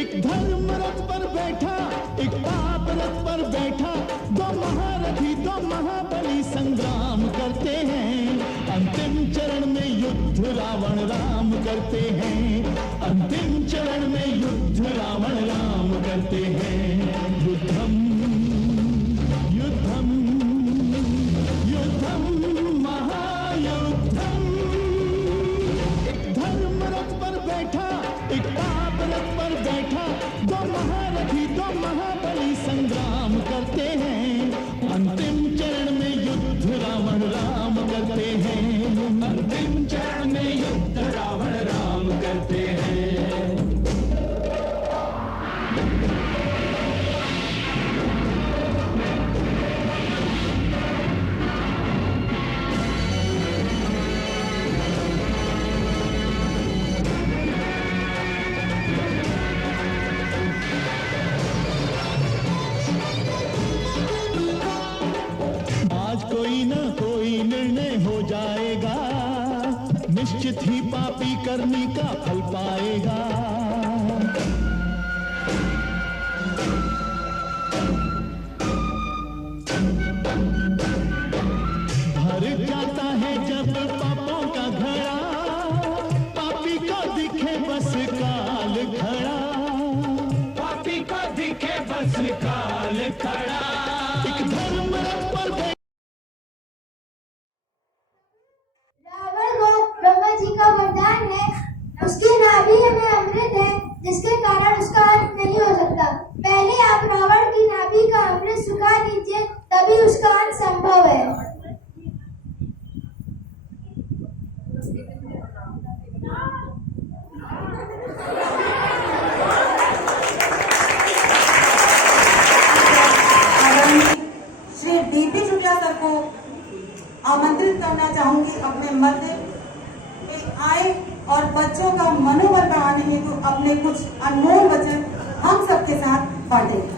एक धर्म रथ पर बैठा, एक पाप रथ पर बैठा, दो महारथी दो महाबली संग्राम करते हैं। अंतिम चरण में युद्ध रावण राम करते हैं। अंतिम चरण में युद्ध रावण राम करते हैं। युद्धम युद्धम युद्धम महायुद्धम। एक धर्म रथ पर बैठा, एक पाप रथ पर बैठा, दो महारथी दो महाबली संग्राम करते हैं। अंतिम चरण में युद्ध रावण राम करते हैं। अंतिम चरण में युद्ध रावण राम करते हैं। कोई न कोई निर्णय हो जाएगा, निश्चित ही पापी करनी का फल पाएगा। भर जाता है जब पापों का घड़ा, पापी को दिखे बस काल खड़ा। पापी को दिखे बस काल खड़ा। एक धर्म रथ पर जी का वरदान है, उसकी नाभि में अमृत है, जिसके कारण उसका अंत नहीं हो सकता। पहले आप रावण की नाभि का अमृत सुखा दीजिए, तभी उसका अंत संभव है। श्री डीपी शुक्ला सर को आमंत्रित करना चाहूंगी अपने मध्य आए और बच्चों का मनोबल बढ़ाने हेतु अपने कुछ अनमोल वचन हम सबके साथ बांटे।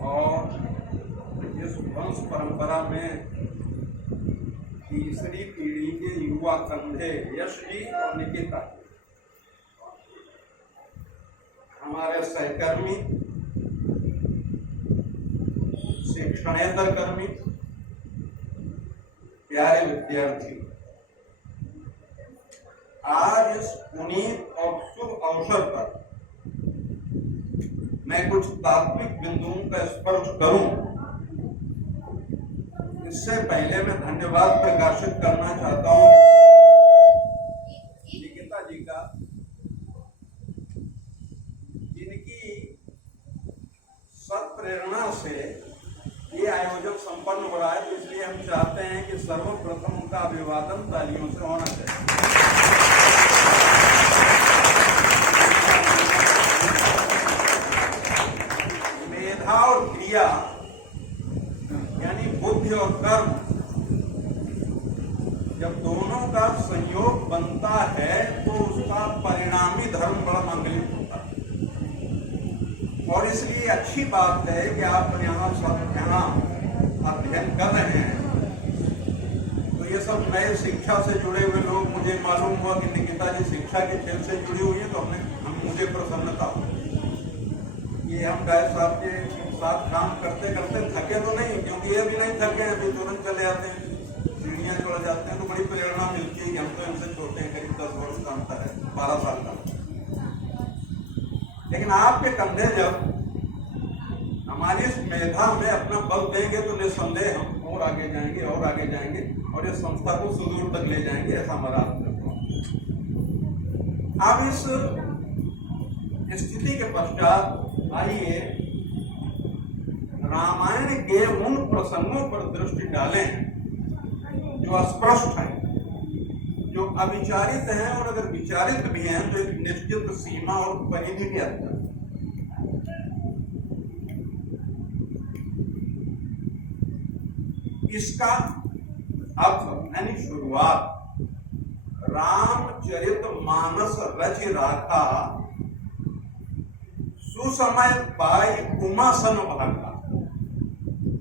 और इस वंश परंपरा में तीसरी पीढ़ी के युवा कंधे यश जी और निकिता, हमारे सहकर्मी, शिक्षणेतर कर्मी, प्यारे विद्यार्थी, आज इस पुनीत और शुभ अवसर पर मैं कुछ तात्विक बिंदुओं का स्पर्श करूं। इससे पहले मैं धन्यवाद प्रकाशित करना चाहता हूं निकिता जी का, जिनकी सत्प्रेरणा से ये आयोजन संपन्न हो रहा है। तो इसलिए हम चाहते हैं कि सर्वप्रथम उनका अभिवादन तालियों से होना चाहिए। मेधा और क्रिया यानी बुद्धि और कर्म, जब दोनों का संयोग बनता है तो उसका परिणामी धर्म बड़ा मंगलित होता है। और इसलिए अच्छी बात है कि आप यहाँ अध्ययन कर रहे हैं। तो ये सब नए शिक्षा से जुड़े हुए लोग, मुझे मालूम हुआ कि निकिता जी शिक्षा के खेल से जुड़ी हुई है, तो मुझे प्रसन्नता हुई। ये हम गायक साहब के साथ काम करते करते थके तो नहीं, क्योंकि ये भी नहीं थके, अभी तुरंत चले जाते हैं, सीढ़ियां चढ़ जाते हैं, तो बड़ी प्रेरणा मिलती है कि हम तो इनसे छोटे हैं, करीब 10 वर्ष का अंतर है, 12 साल का। लेकिन आपके कंधे जब हमारी इस मेधा में अपना बल देंगे तो निस्संदेह हम और आगे जाएंगे और आगे जाएंगे और इस संस्था को सुदूर तक ले जाएंगे, ऐसा हमारा अब इस स्थिति के पश्चात आइए रामायण के उन प्रसंगों पर दृष्टि डालें जो अस्पष्ट हैं। अविचारित हैं, और अगर विचारित भी हैं तो एक निश्चित सीमा और परिधि के अंदर। इसका अर्थ यानी शुरुआत, रामचरितमानस रच राखा, सुसमय पाई उमासन भागा।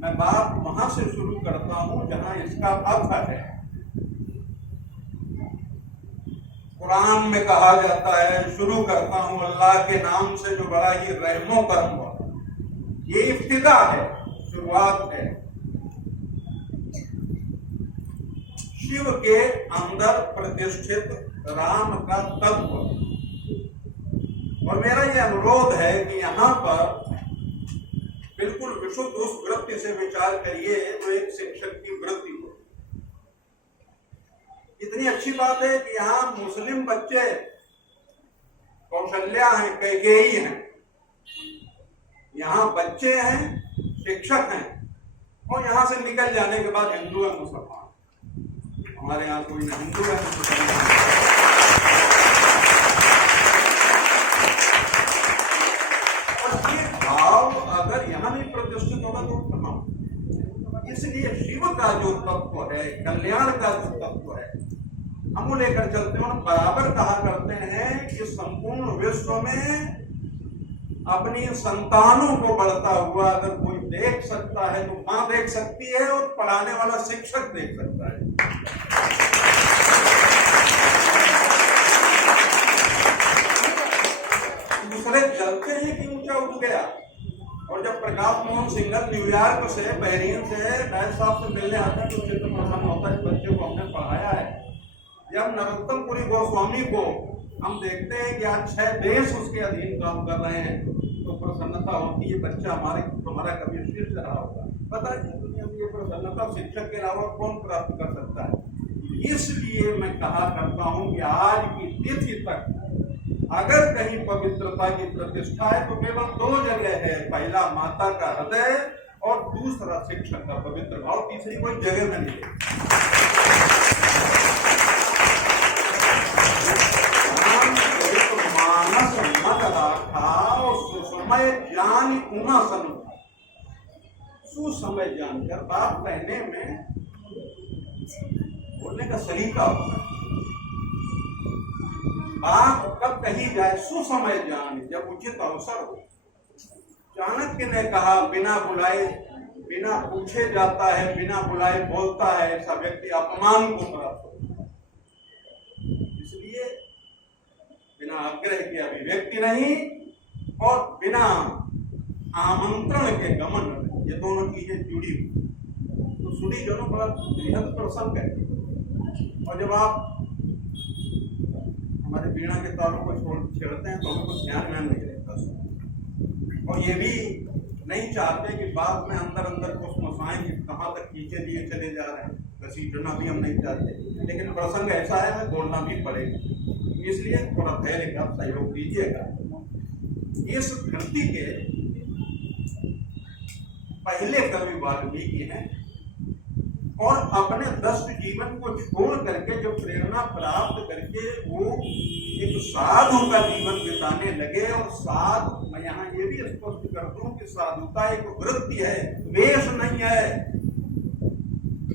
मैं बात वहां से शुरू करता हूं जहां इसका अर्थ है। कुरान में कहा जाता है, शुरू करता हूं अल्लाह के नाम से जो बड़ा ही रहमो करम वाला। ये इब्तिदा है, शुरुआत है। शिव के अंदर प्रतिष्ठित राम का तत्व, और मेरा यह अनुरोध है कि यहां पर बिल्कुल विशुद्ध उस वृत्ति से विचार करिए जो एक शिक्षक की वृत्ति हो। इतनी अच्छी बात है कि यहाँ मुस्लिम बच्चे कौशल्या हैं, कैकेयी हैं, यहाँ बच्चे हैं, शिक्षक हैं, और यहां से निकल जाने के बाद हिंदू है, मुसलमान। हमारे यहाँ कोई ना हिंदू है ना मुसलमान। और ये भाव अगर यहाँ नहीं प्रतिष्ठित होगा तो कहाँ? इसलिए शिव का जो तत्व है, कल्याण का जो तत्व है, हम वो लेकर चलते हैं। और बराबर कहा करते हैं कि संपूर्ण विश्व में अपनी संतानों को बढ़ता हुआ अगर कोई देख सकता है तो मां देख सकती है, और पढ़ाने वाला शिक्षक देख सकता है। दूसरे जलते हैं कि ऊंचा उठ गया। और जब प्रकाश मोहन सिंघल न्यूयॉर्क से, बहरीन से बैद साहब से मिलने आता है तो चित्त प्रसन्न होता है, इस बच्चे को हमने पढ़ाया है। जब नरोत्तमपुरी गोस्वामी को हम देखते हैं कि आज 6 देश उसके अधीन काम कर रहे हैं तो प्रसन्नता होती है, बच्चा हमारा कभी शिष्य रहा होगा। पता है दुनिया में ये प्रसन्नता शिक्षक के अलावा कौन प्राप्त कर सकता है। इसलिए मैं कहा करता हूं कि आज की तिथि तक अगर कहीं पवित्रता की प्रतिष्ठा है तो केवल 2 जगह है, पहला माता का हृदय और दूसरा शिक्षक का पवित्र भाव, तीसरी कोई जगह में नहीं है। मानस मत राखा सुसमय ज्ञान उमा सन। सुसमय जानकर बात कहने में बोलने का सलीका होता है। बात कब कही जाए, सुसमय जान, जब उचित अवसर हो। चाणक्य ने कहा, बिना बुलाए, बिना पूछे जाता है, बिना बुलाए बोलता है, ऐसा व्यक्ति अपमान को प्राप्त होता है। इसलिए बिना आग्रह के अभिव्यक्ति नहीं, और बिना आमंत्रण के गमन, ये दोनों चीजें जुड़ी हुई। तो सुनी दोनों बड़ा बृहद प्रसंग है। और जब आप हमारे वीणा के तारों को छेड़ते हैं तो हमें कुछ ध्यान नहीं रहता, और ये भी नहीं चाहते कि बाद में अंदर अंदर कुछ मसाएं कि कहाँ तक खींचे दिए चले जा रहे हैं, घसीटना भी हम नहीं चाहते। लेकिन प्रसंग ऐसा है, हमें बोलना भी पड़ेगा, इसलिए थोड़ा धैर्य का सहयोग दीजिएगा। इस धरती के पहले कवि वाल्मीकि हैं, और अपने दस्त जीवन को छोड़ करके जो प्रेरणा प्राप्त करके वो एक साधु का जीवन बिताने लगे। और साधु, मैं यहाँ ये भी स्पष्ट कर दूं कि साधुता एक वृत्ति है, वेश नहीं है।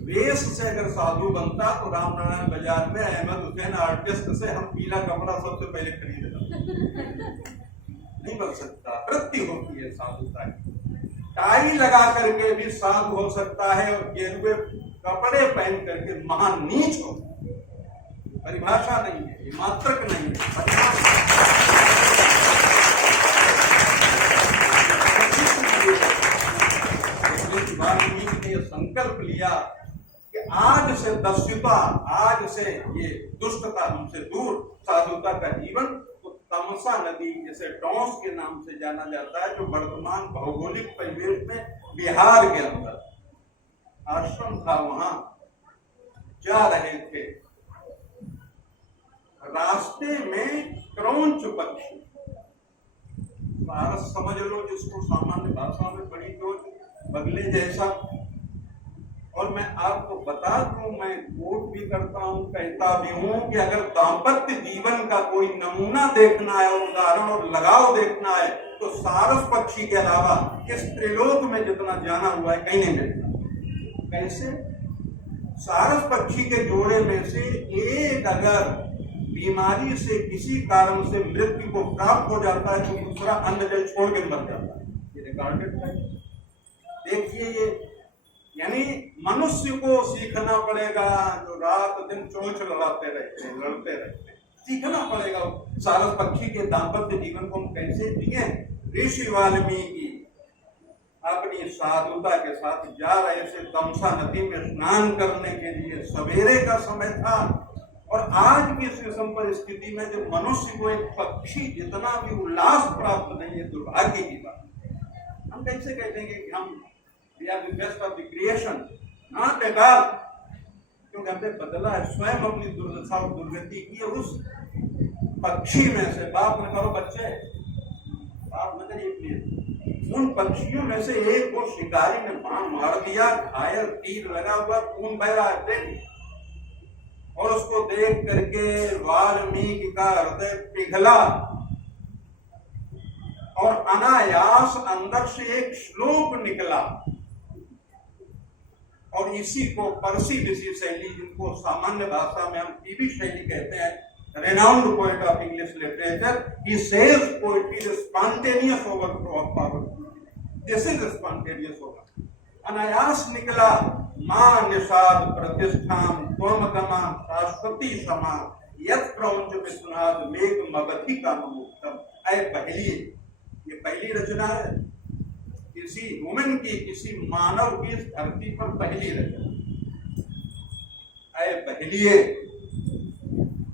वेश से अगर साधु बनता तो रामनारायण बाजार में अहमद हुसैन आर्टिस्ट से हम पीला कपड़ा सबसे पहले खरीद लेते। नहीं बन सकता, वृत्ति होती है साधुता की। टाई लगा करके भी साधु हो सकता है, और गेरुए कपड़े पहन करके महान नीच हो। परिभाषा नहीं है, ये मात्रक नहीं है। वाल्मीकि ने संकल्प लिया कि आज से दस्युता, आज से ये दुष्टता हमसे दूर, साधुता का जीवन। तो तमसा नदी, जैसे टोंस के नाम से जाना जाता है, जो वर्तमान भौगोलिक परिवेश में बिहार के अंदर आश्रम था, वहां जा रहे थे। रास्ते में क्रौंच पक्षी, पारस समझ लो जिसको सामान्य भाषा में बड़ी तो बगले जैसा, और मैं आपको बता दूं, मैं कोट भी करता हूं, कहता भी हूं कि अगर दाम्पत्य जीवन का कोई नमूना देखना है, उदाहरण और लगाव देखना है, तो सारस पक्षी के अलावा इस त्रिलोक में जितना जाना हुआ है कहीं नहीं मिलता। कैसे? सारस पक्षी के जोड़े में से एक अगर बीमारी से किसी कारण से मृत्यु को प्राप्त हो जाता है तो दूसरा अन्न जल छोड़ के मर जाता है। ये रिकॉर्डेड है। देखिए ये, यानी मनुष्य को सीखना पड़ेगा, जो रात दिन चोंच लड़ते रहते हैं, सीखना पड़ेगा सारस पक्षी के दाम्पत्य जीवन को हम कैसे जिए। ऋषि वाल्मीकि अपनी साधुता के साथ जा रहे थे तमसा नदी में स्नान करने के लिए। सवेरे का समय था और आज की विषम परिस्थिति में जो मनुष्य को एक पक्षी जितना भी उल्लास प्राप्त नहीं है, दुर्भाग्य की बात। हम कैसे कहते हैं कि हम we are the best of the creation, not at all, क्योंकि हमने बदला है, स्वयं अपनी दुर्दशा और दुर्गति की है उस पक्षी में से। बाप ने कहो बच्चे, बाप न करिए प्लीज, उन पक्षियों में से एक को शिकारी ने बाण मार दिया, घायल, तीर लगा हुआ, खून बह रहा है, और उसको देख करके वाल्मीकि का हृदय पिघला और अनायास अंदर से एक श्लोक निकला। और इसी को परसी ऋषि शैली, जिनको सामान्य भाषा में हम टीवी शैली कहते हैं, renowned poet of English literature, he says poetry is spontaneous overflow of power. This is spontaneous overflow. अनायास निकला, मां निषाद प्रतिष्ठाम त्वमगमा शाश्वती समा यत् प्रौंच विश्वनाथ मेघ मगधी का मुक्तम। ऐ पहली, ये पहली रचना है किसी ह्यूमन की, किसी मानव की धरती पर पहली रचना। ऐ पहलिए,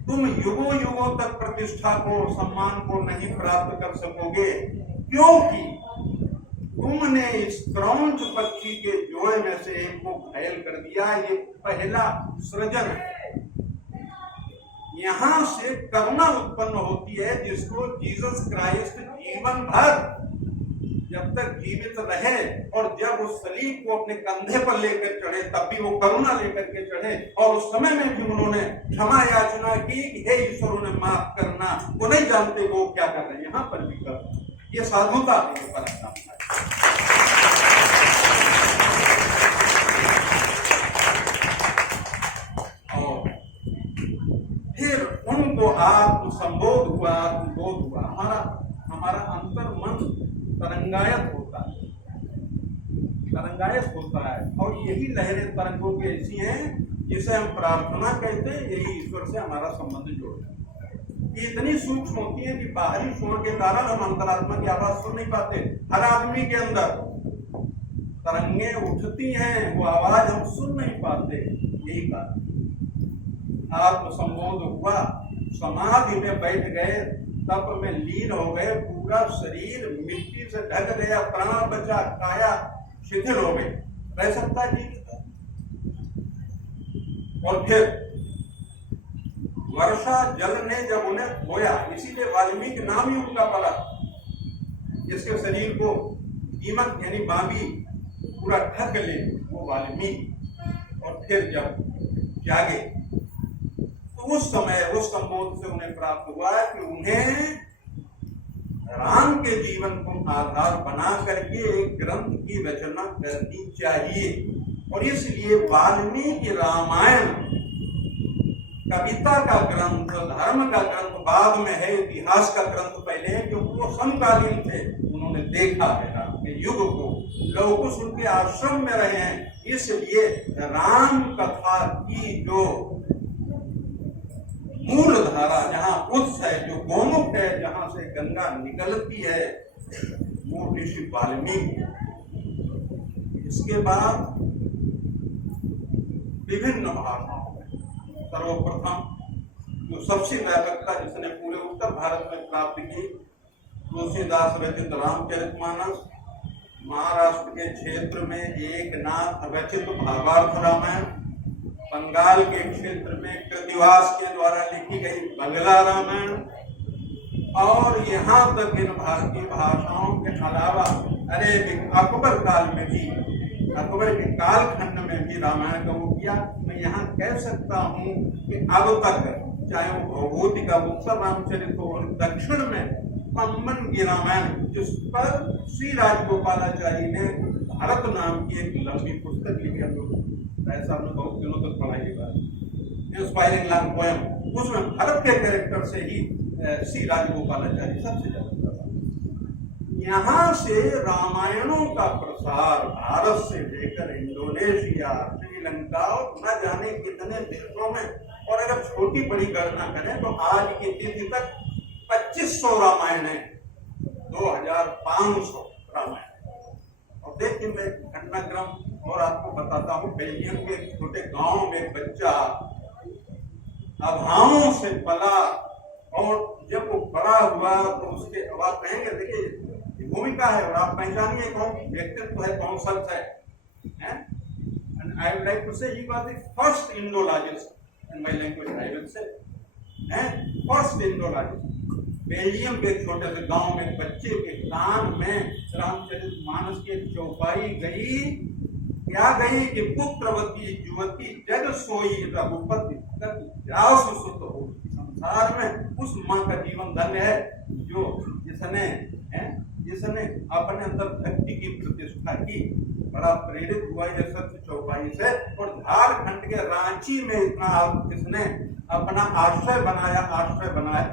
तुम युगों युगों तक प्रतिष्ठा को, सम्मान को नहीं प्राप्त कर सकोगे, क्योंकि तुमने इस क्रौंच पक्षी के जोड़े में से एक को घायल कर दिया। ये पहला सृजन है। यहां से करुणा उत्पन्न होती है, जिसको जीसस क्राइस्ट जीवन भर जब तक जीवित रहे और जब उस सलीब को अपने कंधे पर लेकर चढ़े तब भी वो करुणा लेकर के चढ़े, और उस समय में भी उन्होंने क्षमा याचना की कि हे ईश्वर उन्हें माफ करना, वो नहीं जानते वो क्या कर रहे हैं। यहाँ पर भी कर, ये साधुता के ऊपर है। और फिर उनको आत्म संबोध हुआ, आत्मबोध हुआ। हमारा अंतर मन तरंगायत होता है, तरंगायत होता है, और यही लहरें तरंगों की ऐसी हैं जिसे हम प्रार्थना कहते हैं। यही ईश्वर से हमारा संबंध जोड़ता है। ये इतनी सूक्ष्म होती है कि बाहरी शोर के कारण हम अंतरात्मा की आवाज सुन नहीं पाते। हर आदमी के अंदर तरंगे उठती हैं, वो आवाज हम सुन नहीं पाते। यही कारण आत्म संबोध हुआ, समाधि में बैठ गए, तप में लीन हो गए, पूरा शरीर मिट्टी से ढक गया, प्राण बचा, काया शिथिल हो गई, रह सकता है जी। और फिर वर्षा जल ने जब उन्हें धोया, इसीलिए वाल्मीकि नाम ही उनका पड़ा, जिसके शरीर को कीमत यानी बाबी पूरा ढक ले, वो वाल्मीकि। और फिर जब जागे तो उस समय उस संबोध से उन्हें प्राप्त हुआ कि उन्हें राम के जीवन को आधार बना करके एक ग्रंथ की रचना करनी चाहिए। और इसलिए वाल्मीकि रामायण कविता का ग्रंथ, धर्म का ग्रंथ बाद में है, इतिहास का ग्रंथ पहले है, क्योंकि वो समकालीन थे। उन्होंने देखा है राम के युग को, लोग उनके आश्रम में रहे हैं, इसलिए राम कथा की जो मूल धारा, जहां उत्स है, जो गोमुख है, जहां से गंगा निकलती है, वो ऋषि वाल्मीकि। इसके बाद विभिन्न भाषाओं में सर्वप्रथम जो सबसे व्यापकता जिसने पूरे उत्तर भारत में प्राप्त की, तुलसीदास रचित रामचरितमानस, महाराष्ट्र के क्षेत्र में एकनाथ रचित भावार्थ रामायण, बंगाल के क्षेत्र में कृतिवास के द्वारा लिखी गई बंगला रामायण, और यहाँ तक इन भारतीय भाषाओं के अलावा अरेबिक अकबर काल में भी अकबर के कालखंड में भी रामायण का वो किया। मैं यहाँ कह सकता हूँ कि अब तक चाहे वो भौभूति का उत्तर रामचरित हो और दक्षिण में पंबन की रामायण, जिस पर श्री राजगोपालाचारी ने भारत नाम की एक लंबी पुस्तक लिखी, हम लोग ऐसा हमने बहुत दिनों तक पढ़ाई बात, इंस्पायरिंग लॉन्ग पोएम, उसमें भारत के कैरेक्टर से ही श्री राजगोपालाचारी सबसे ज्यादा। यहाँ से रामायणों का प्रसार भारत से लेकर इंडोनेशिया, श्रीलंका और न जाने कितने देशों में, और अगर छोटी बड़ी गणना करें तो आज की तिथि तक 2500 रामायण है, 2500 रामायण। और देखिए मैं घटनाक्रम और आपको बताता हूँ। बेल्जियम के एक छोटे गांव में एक बच्चा अभावों से पला, और जब वो बड़ा हुआ तो उसके, अब आप कहेंगे देखिए भूमिका है और आप पहचानिए कौन व्यक्तित्व है, कौन शख्स है। And I would like to say he was the first Indologist in my language. I will say, first Indologist. Belgium के छोटे से गांव में बच्चे के कान में रामचरितमानस की चौपाई गई, क्या गई कि पुत्रवती युवती जग सोई रघुपति जासु सुत हो। संसार में उस माँ का जीवन धन्य है जो जिसने अपने अंदर भक्ति की प्रतिष्ठा की। बड़ा प्रेरित हुआ ये सत्य चौपाई से, और झारखंड के रांची में इतना किसने अपना आश्रय बनाया,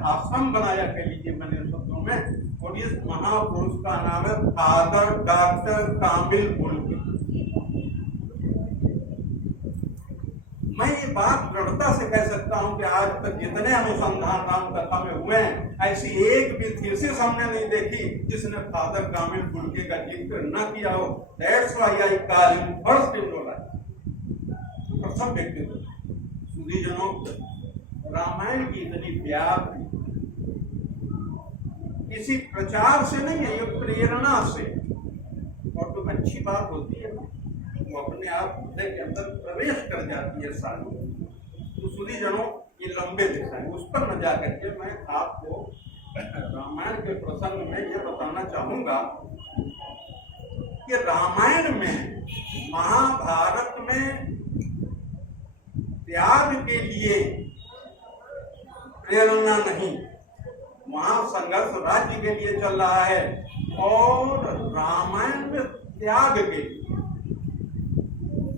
आश्रम बनाया कह लीजिए मैंने शब्दों में। और इस महापुरुष का नाम है फादर डॉक्टर कामिल बुल्की। मैं ये बात दृढ़ता से कह सकता हूं कि आज तक जितने अनुसंधान राम कथा में हुए हैं, ऐसी एक भी थीसिस हमने नहीं देखी जिसने फादर कामिल बुल्के का जिक्र न किया हो। That's why I call him first इंडोलाइज। और सब व्यक्तित्व सुधीजनों, रामायण की इतनी व्याप्ति किसी प्रचार से नहीं है, ये प्रेरणा से। और तो अच्छी बात होती है वो अपने आप हृदय के अंदर प्रवेश कर जाती है सारी। तो सुधीजनों, ये लंबे दिशा है, उस पर न जाकर के मैं आपको रामायण के प्रसंग में ये बताना चाहूंगा कि रामायण में, महाभारत में त्याग के लिए प्रेरणा नहीं, वहां संघर्ष राज्य के लिए चल रहा है। और रामायण में त्याग के लिए,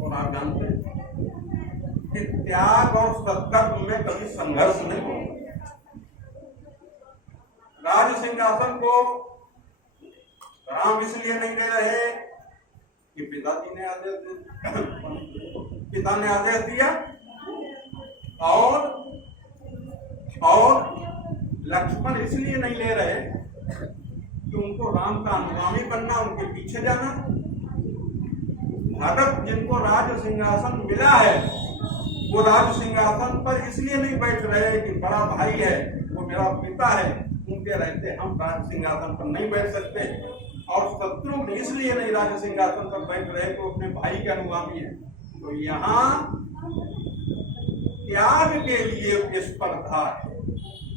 और आप जानते हैं कि त्याग और सत्कर्म में कभी संघर्ष नहीं होगा। राज सिंहासन को राम इसलिए नहीं ले रहे कि पिता ने आदेश दिया, और लक्ष्मण इसलिए नहीं ले रहे कि उनको राम का अनुगामी बनना, उनके पीछे जाना। भरत जिनको राज सिंहासन मिला है, वो राज सिंहासन पर इसलिए नहीं बैठ रहे कि बड़ा भाई है, वो मेरा पिता है, उनके रहते हम राज सिंहासन पर नहीं बैठ सकते। और शत्रुघ्न इसलिए नहीं राज सिंहासन पर बैठ रहे कि वो अपने भाई के अनुगामी है। तो यहाँ त्याग के लिए स्पर्धा है,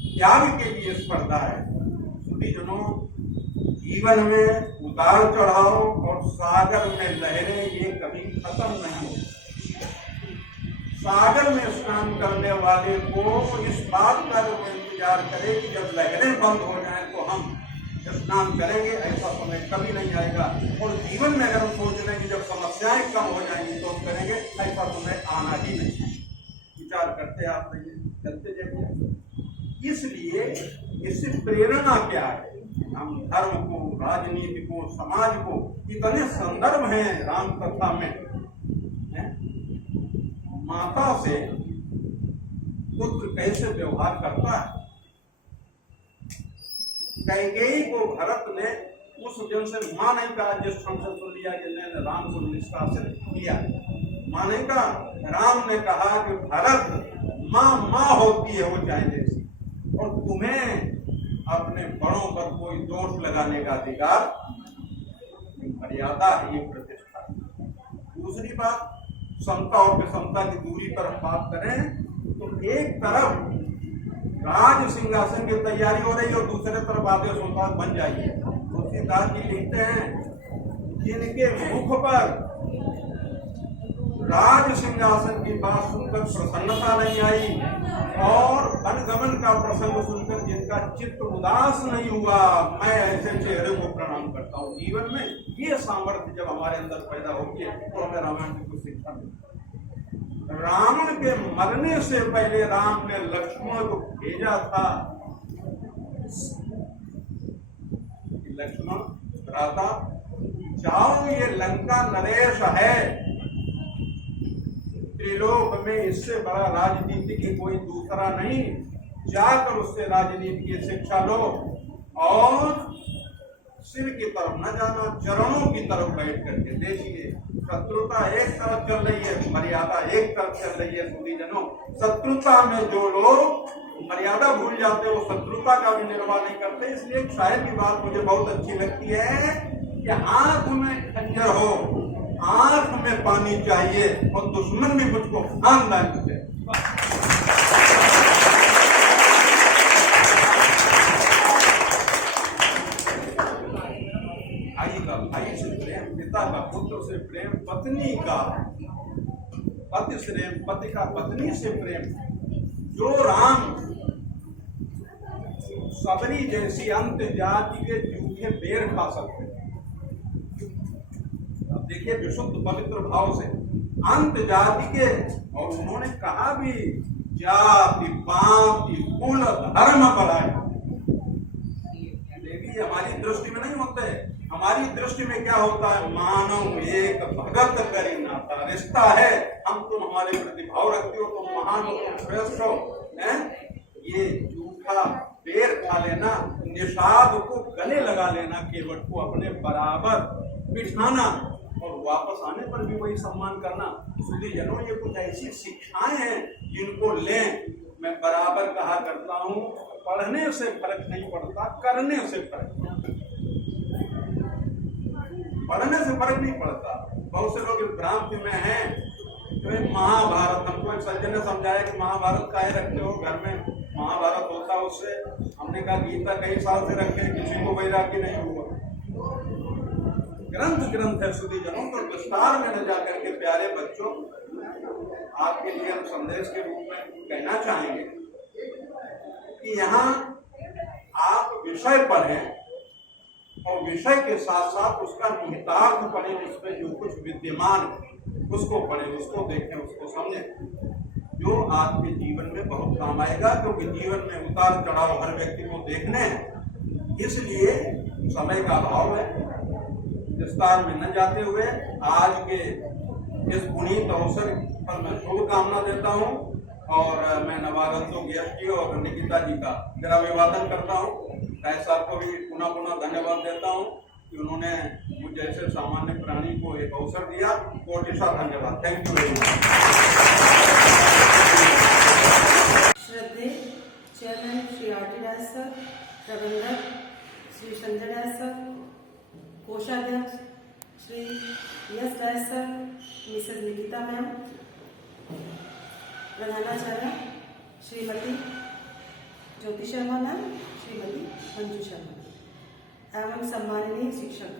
त्याग के लिए स्पर्धा है। सुधीजनों, जीवन में उतार चढ़ाव और सागर में लहरें ये कभी खत्म नहीं होती। सागर में स्नान करने वाले को इस बात का जो इंतजार करे कि जब लहरें बंद हो जाएं तो हम स्नान करेंगे, ऐसा समय कभी नहीं आएगा। और जीवन में अगर हम सोच रहे हैं कि जब समस्याएं कम हो जाएंगी तो हम करेंगे, ऐसा समय आना ही नहीं। विचार करते आप रहिए, चलते जाइए। इसलिए इससे प्रेरणा क्या है? हम धर्म को, राजनीति को, समाज को, इतने संदर्भ हैं राम कथा में। माता से पुत्र कैसे व्यवहार करता है। कैकेयी को भरत ने उस दिन से मां नहीं कहा जिस क्षण से सुन लिया कि मैंने राम को निष्कासित किया। मां नहीं कहा, राम ने कहा कि भरत मां होती है वो चाहे जैसी, और तुम्हें अपने बड़ों पर कोई दोष लगाने का अधिकार, मर्यादा है, ये प्रतिष्ठा। दूसरी बात, समता और विषमता की दूरी पर हम बात करें तो एक तरफ राज सिंहासन की तैयारी हो रही है और दूसरे तरफ आदेश होता बन जाइए। तुलसीदास जी लिखते हैं, जिनके मुख पर राज सिंहासन की बात सुनकर प्रसन्नता नहीं आई और वनगमन का प्रसंग सुनकर जिनका चित्त उदास नहीं हुआ, मैं ऐसे चेहरे को प्रणाम करता हूँ। जीवन में ये सामर्थ्य जब हमारे अंदर पैदा होती है तो हमें रामायण की कुछ शिक्षा मिलती है। रावण के मरने से पहले राम ने लक्ष्मण को भेजा था। लक्ष्मण भ्राता जाओ, ये लंका नरेश है, त्रिलोक में इससे बड़ा राजनीति की कोई दूसरा नहीं, जाकर उससे राजनीति की शिक्षा लो और सिर की तरफ न जाना, चरणों की तरफ बैठ करके देखिए। शत्रुता एक तरफ चल रही है, मर्यादा एक तरफ चल रही है। सुधीजनों, शत्रुता में जो लोग मर्यादा भूल जाते हैं वो शत्रुता का भी निर्वाह नहीं करते। इसलिए एक शायर की बात मुझे बहुत अच्छी लगती है कि आंख में खंजर हो, आंख में पानी चाहिए और दुश्मन भी मुझको खानदानी चाहिए। भाई का भाई से प्रेम, पिता का पुत्र से प्रेम, पत्नी का पति से प्रेम, पति का पत्नी से प्रेम। जो राम सबरी जैसी अंत जाति के जूठे बेर खा सकते, अब देखिए विशुद्ध पवित्र भाव से अंत जाति के, और उन्होंने कहा भी जाति पाति कुल धर्म बढ़ाए। देखिए हमारी दृष्टि में नहीं होते, हमारी दृष्टि में क्या होता है, मानव एक भगत करी नाता रिश्ता है, हम तुम हमारे प्रति भाव रखते हो, तुम महान हो, तुम श्रेष्ठ हो। ये झूठा बेर खा लेना, निषाद को गले लगा लेना, केवट को अपने बराबर बिठाना और वापस आने पर भी वही सम्मान करना। सुधीजनों, ये कुछ ऐसी शिक्षाएं हैं जिनको लें। मैं बराबर कहा करता हूँ, पढ़ने से फर्क नहीं पड़ता, करने से फर्क पड़ता। पढ़ने से फर्क नहीं पड़ता। बहुत से लोग इस भ्रांति में हैं। तो महाभारत, हमको एक सज्जन ने समझाया कि महाभारत काहे रखते हो घर में, महाभारत होता उससे। हमने कहा गीता कई साल से रखे, किसी को वैराग्य नहीं हुआ। ग्रंथ है सुधीजनों, तो विस्तार में न जाकर के प्यारे बच्चों, आपके लिए हम संदेश के रूप में कहना चाहेंगे कि यहाँ आप विषय पढ़ें और विषय के साथ साथ उसका निहितार्थ पढ़ें, जिसमें जो कुछ विद्यमान है उसको पढ़ें, उसको देखें, उसको समझें, जो आपके जीवन में बहुत काम आएगा। क्योंकि जीवन में उतार चढ़ाव हर व्यक्ति को देखने हैं, इसलिए समय का अभाव है। विस्तार में न जाते हुए आज के इस पुनीत अवसर पर मैं शुभकामना देता हूँ और मैं नवागंतुक यश जी और निकिता जी का मेरा अभिवादन करता हूँ। राय साहब को भी पुनः पुनः धन्यवाद देता हूँ कि उन्होंने मुझे जैसे सामान्य प्राणी को एक अवसर दिया। कोटिशा धन्यवाद। Thank you very much. श्रद्धेय चेयरमैन श्री आर.टी. राय सर, प्रबंधक श्री संजय राय सर, कोषाध्यक्ष श्री यस राय सर, मिसेज निकिता मैम, प्रधानाचार्य श्रीमती ज्योति शर्मा मैम, श्रीमती मंजू शर्मा एवं सम्माननीय शिक्षक।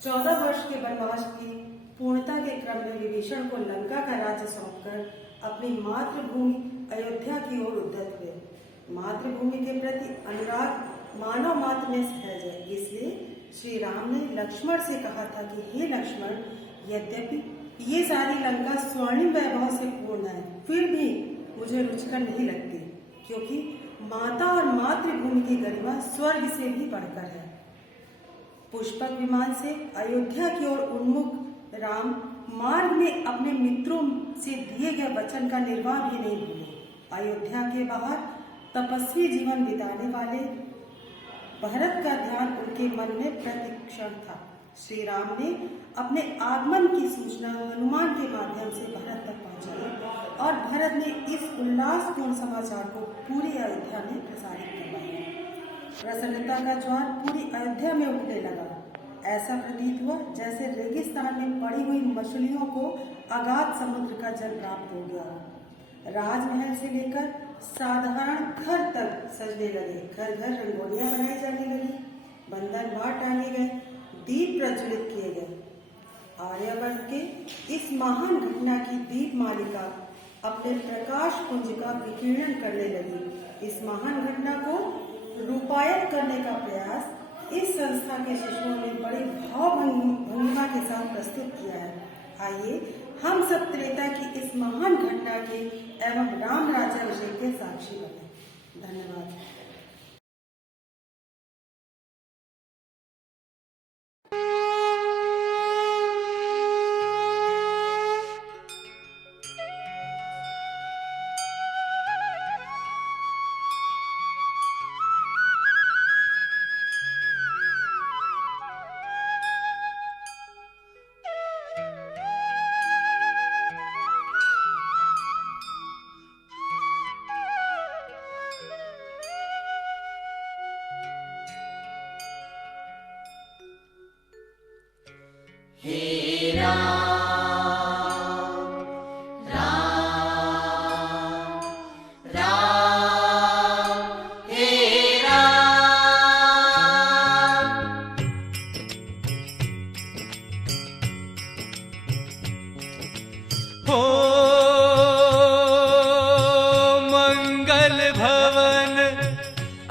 14 वर्ष के वनवास की पूर्णता के क्रम में विभीषण को लंका का राज्य सौंपकर अपनी मातृभूमि अयोध्या की ओर उद्यत हुए। मातृभूमि के प्रति अनुराग मानव मात्र में सहज है, इसलिए श्री राम ने लक्ष्मण से कहा था कि हे लक्ष्मण, यद्यपि ये सारी लंका स्वर्णिम वैभव से पूर्ण है, फिर भी मुझे रुचिकर नहीं लगती, क्योंकि माता और मातृभूमि की गरिमा स्वर्ग से भी बढ़कर है। पुष्पक विमान से अयोध्या की ओर उन्मुख राम मार्ग में अपने मित्रों से दिए गए वचन का निर्वाह भी नहीं भूले। अयोध्या के बाहर तपस्वी जीवन बिताने वाले भरत का ध्यान उनके मन में प्रतिक्षण था। श्री राम ने अपने आगमन की सूचना हनुमान के माध्यम से भरत तक पहुंचाई और भरत ने इस उल्लासपूर्ण समाचार को पूरी अयोध्या में प्रसारित करवाया। प्रसन्नता का ज्वार पूरी अयोध्या में उठने लगा। ऐसा प्रतीत हुआ जैसे रेगिस्तान में पड़ी हुई मछलियों को अगाध समुद्र का जल प्राप्त हो गया। राजमहल से लेकर साधारण घर तक सजने लगे। घर घर रंगोलियां बनाई जाने लगी, बंधन बाहर टांगे गए, दीप प्रज्वलित किए गए। आर्यवर्त के इस महान घटना की दीप मालिका अपने प्रकाश पुंज का विकिरण करने लगी। इस महान घटना को रूपायत करने का प्रयास इस संस्था के शिष्यों ने बड़े भाव भंगिमा के साथ प्रस्तुत किया है। आइए हम सब त्रेता की इस महान घटना के एवं राम राज्याभिषेक के साक्षी बने। धन्यवाद।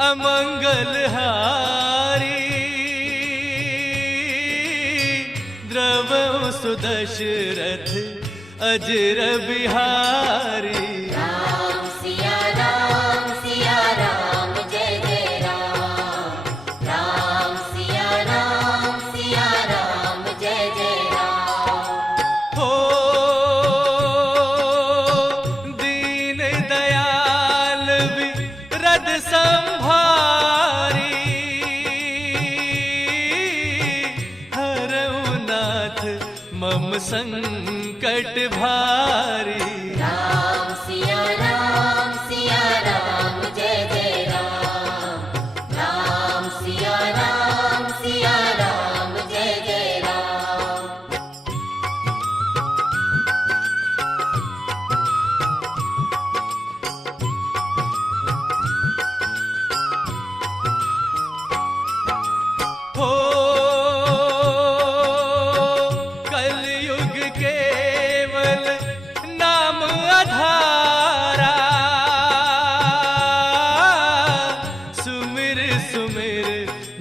अमंगल हारी द्रवो सुदशरथ अजर बिहारी। राम सिया राम जय जय राम। राम सिया राम जय जय राम। हो दीन दयाल विरद संभारी हरऊ नाथ मम संकट भारी। राम सिया राम जय जय राम। राम सिया राम जय जय राम। हो कलयुग केवल नाम आधारा सुमिर सुमिर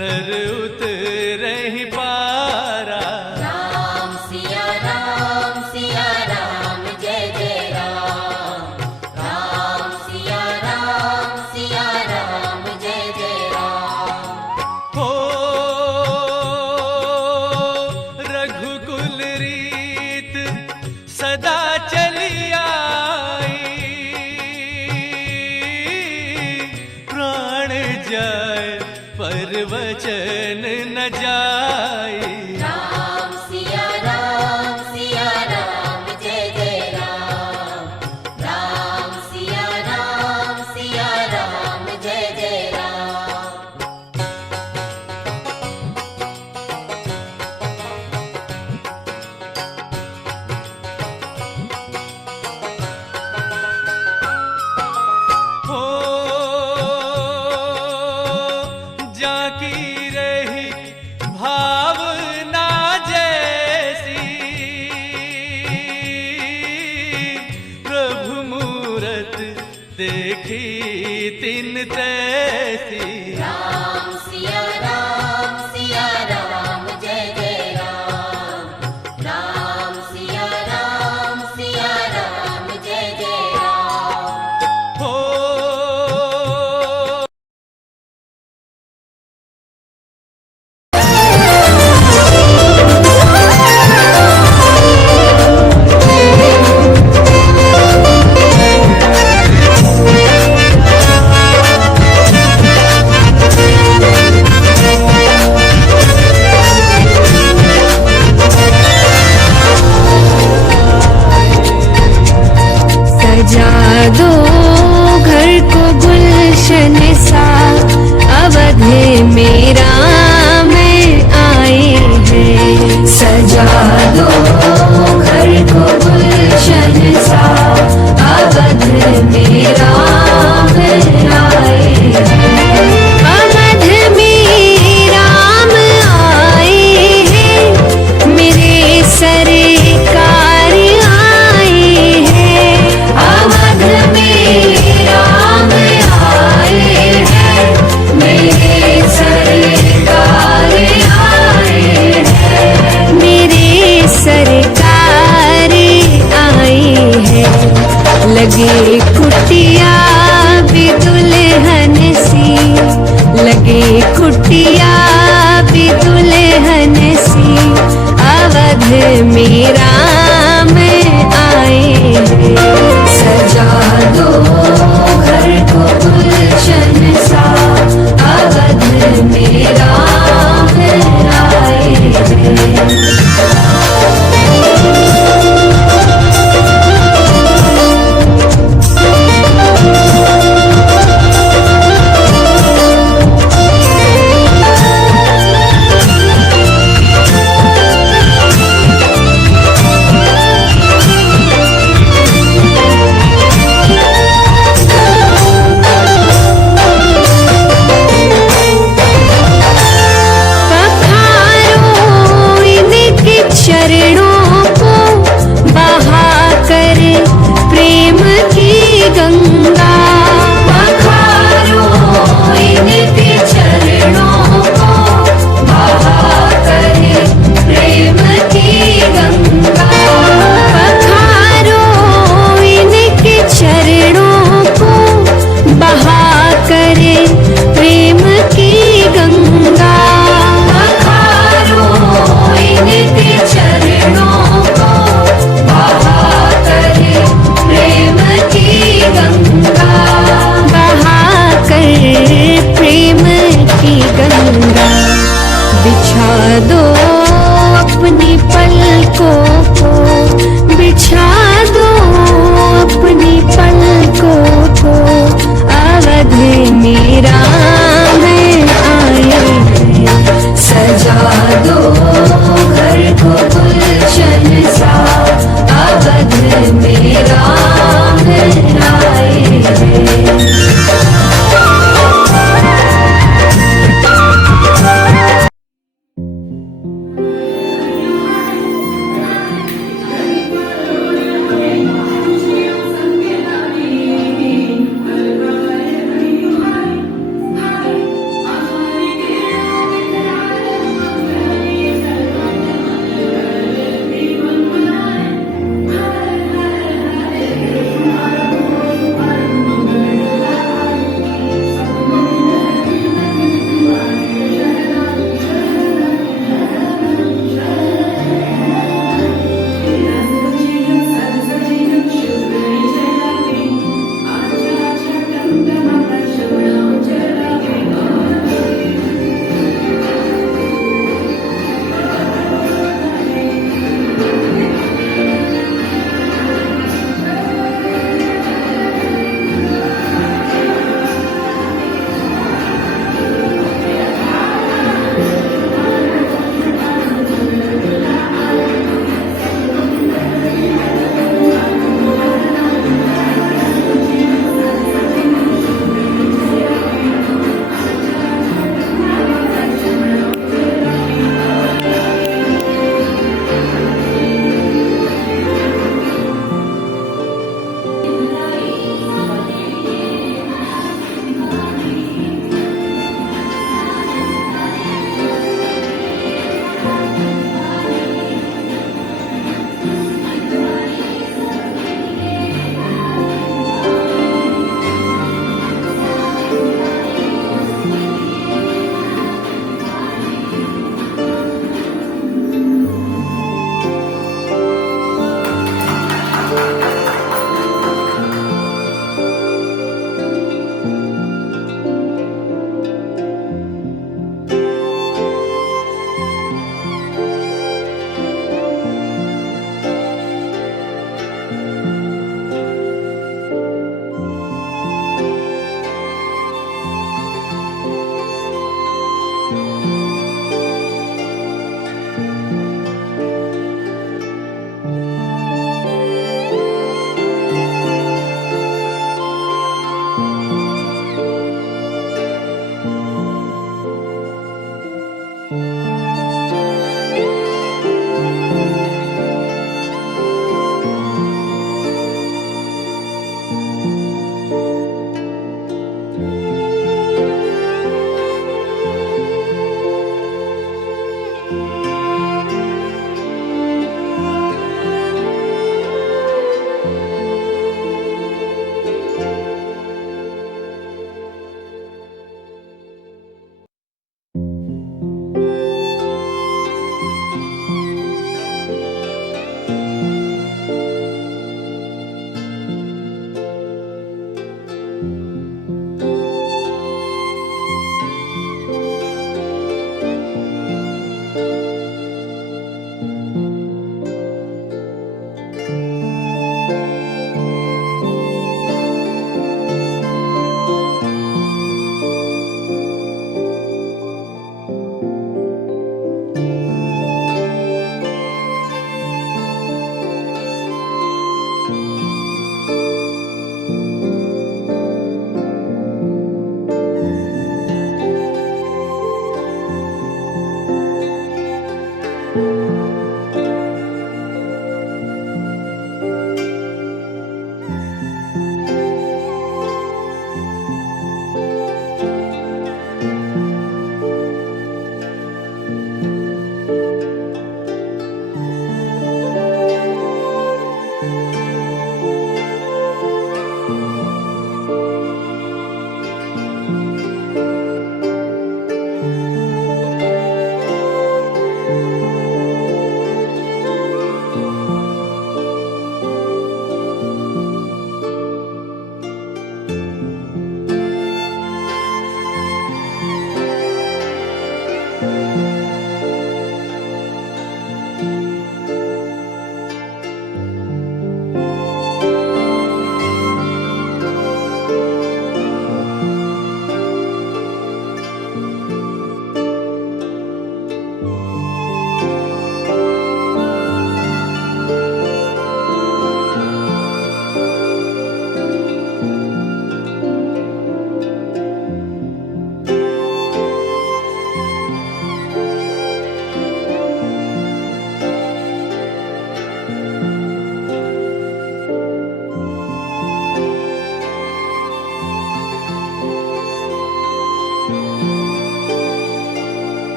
नर उतरहि पारा। राम सिया राम जय जय राम। राम सिया राम जय जय राम। हो रघुकुल रीत सदा चली आई प्राण जाए पर वचन न जाई। राम सिया राम जय जय राम। राम सिया राम जय जय राम। हो जाकी रही भावना जैसी प्रभु मूरत देखी तिन तैसी। राम सिया राम जय जय राम। राम सिया राम जय जय राम। हो सजा दो घर को गुलशन सा अवध मेरा में आए हैं। सजा दो घर को गुलशन सा अवध मेरा में आए हैं। अवध में राम आए मेरा में आए हैं। सजा दो घर को गुलशन सा, अवध मेरा में आए हैं।